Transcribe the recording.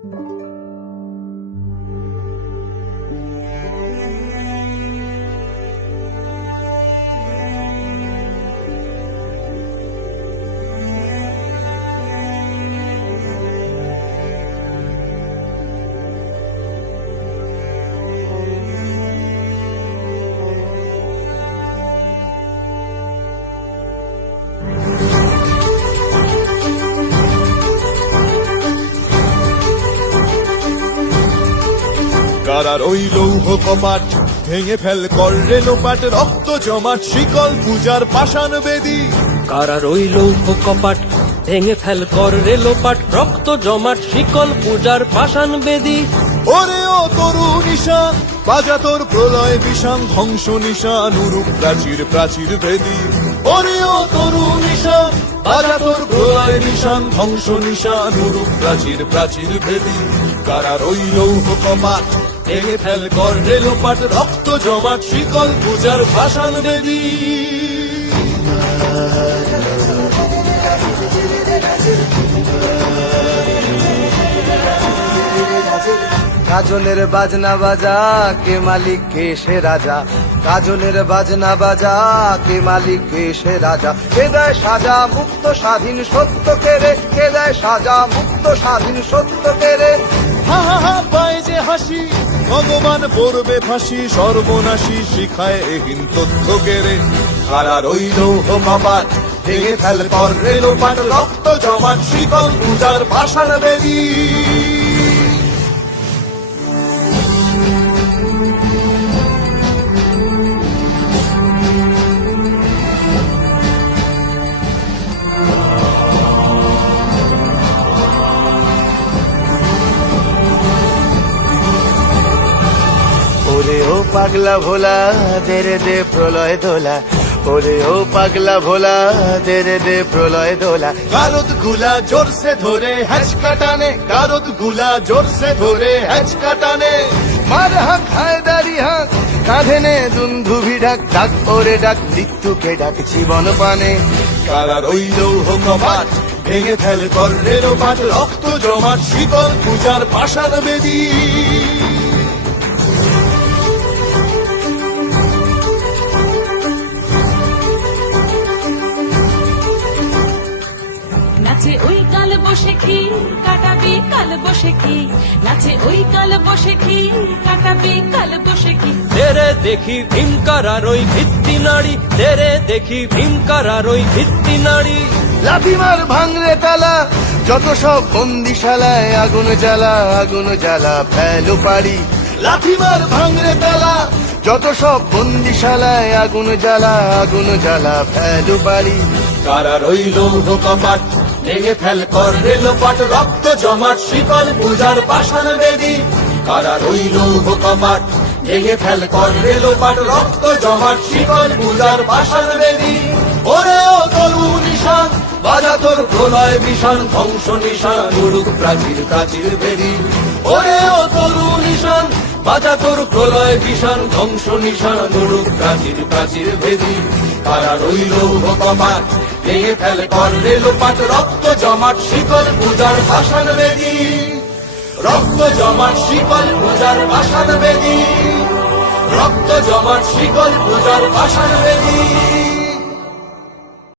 কারার ওই লৌহ কপাট ভেঙে ফেল কর রে লোপাট, রক্ত জমাট শিকল পূজার পাষাণ বেদী। কারার ওই লৌহ কপাট ভেঙে ফেল কর রে লোপাট, রক্ত জমাট শিকল পূজার পাষাণ বেদী। ওরে ও তরু নিশান বাজা তোর প্রলয় বিষান, ধ্বংস নিশান উরুপ প্রাচীর প্রাচীর ভেদী। ওরে ও তরু নিশান বাজা তোর প্রলয় বিষান, ধ্বংস নিশান উরুপ প্রাচীর প্রাচীর ভেদী। কারার ওই লৌহ কপাট ভেঙে ফেল কর রে লোপাট, রক্ত জমাট শিকল পূজার পাষাণ বেদী। কাজলের বাজনা বাজা কে মালিক কে সে রাজা, কাজলের বাজনা বাজা কে মালিক কে সে রাজা। কে দেয় সাজা মুক্ত স্বাধীন সত্য কেড়ে, কে দেয় সাজা মুক্ত স্বাধীন সত্য কেড়ে। হা হা হা পায় যে হাসি ভগবান পড়বে ফাঁসি, সর্বনাশী শিখায় এহীন তথ্য কেড়ে। কারার ওই লৌহ কপাট ভেঙে ফেল কর রে লোপাট, রক্ত জমাট শিকল পূজার পাষাণ বেদী। ওরে ও পাগলা ভোলা দে রে দে প্রলয় দোলা, ওরে ও পাগলা ভোলা দে রে দে প্রলয় দোলা। কারত গুলা জোরসে ধরে হ্যাচকা টানে, কারত গুলা জোরসে ধরে হ্যাচকা টানে। মার হাক হায়দারি হাক কাঁধে নে দুন্ধুভি ডাক, ডাক ওরে ডাক মৃত্যুকে ডাক জীবন পানে। কারার ওই লৌহ কপাট ভেঙে ফেল কর রে লোপাট, রক্ত জমাট শিকল পূজার পাষাণ বেদী। নাচে ওই কাল বসে কি কাটাবি কাল বসে কি, নাচে ওই কাল বসে কি কাটাবি কাল বসে কি। তেরে দেখি ভীমকারার ওই ভিত্তি নাড়ি, তেরে দেখি ভীমকারার ওই ভিত্তি নাড়ি। লাথি মার ভাঙরে তালা যত সব বন্দিশালায়, আগুন জ্বালা আগুন জ্বালা ফেলো পারি। লাথি মার ভাঙরে তালা যত সব বন্দিশালায়, আগুন জ্বালা আগুন জ্বালা ফেলো পারি। কারার ওই লৌহ কপাট ভেঙে ফেল কর রে লোপাট, রক্ত জমাট শিকল পূজার পাষাণ বেদী। কারার ওই লৌহ কপাট ভেঙে ফেল কর রে লোপাট, রক্ত জমাট শিকল পূজার পাষাণ বেদী। ওরে ও তরু নিশান বাজা তোর প্রলয় বিষান, ধ্বংস নিশান উড়ুক প্রাচীর প্রাচীর ভেদী। ওরে ও তরু নিশান বাজা তোর প্রলয় বিষান, ধ্বংস নিশান উড়ুক প্রাচীর প্রাচীর ভেদী। কারার ওই লৌহ কপাট ভেঙে ফেল কর রে লোপাট, রক্ত জমাট শিকল পূজার পাষাণ বেদী। রক্ত জমাট শিকল পূজার পাষাণ বেদী, রক্ত জমাট শিকল পূজার পাষাণ বেদী।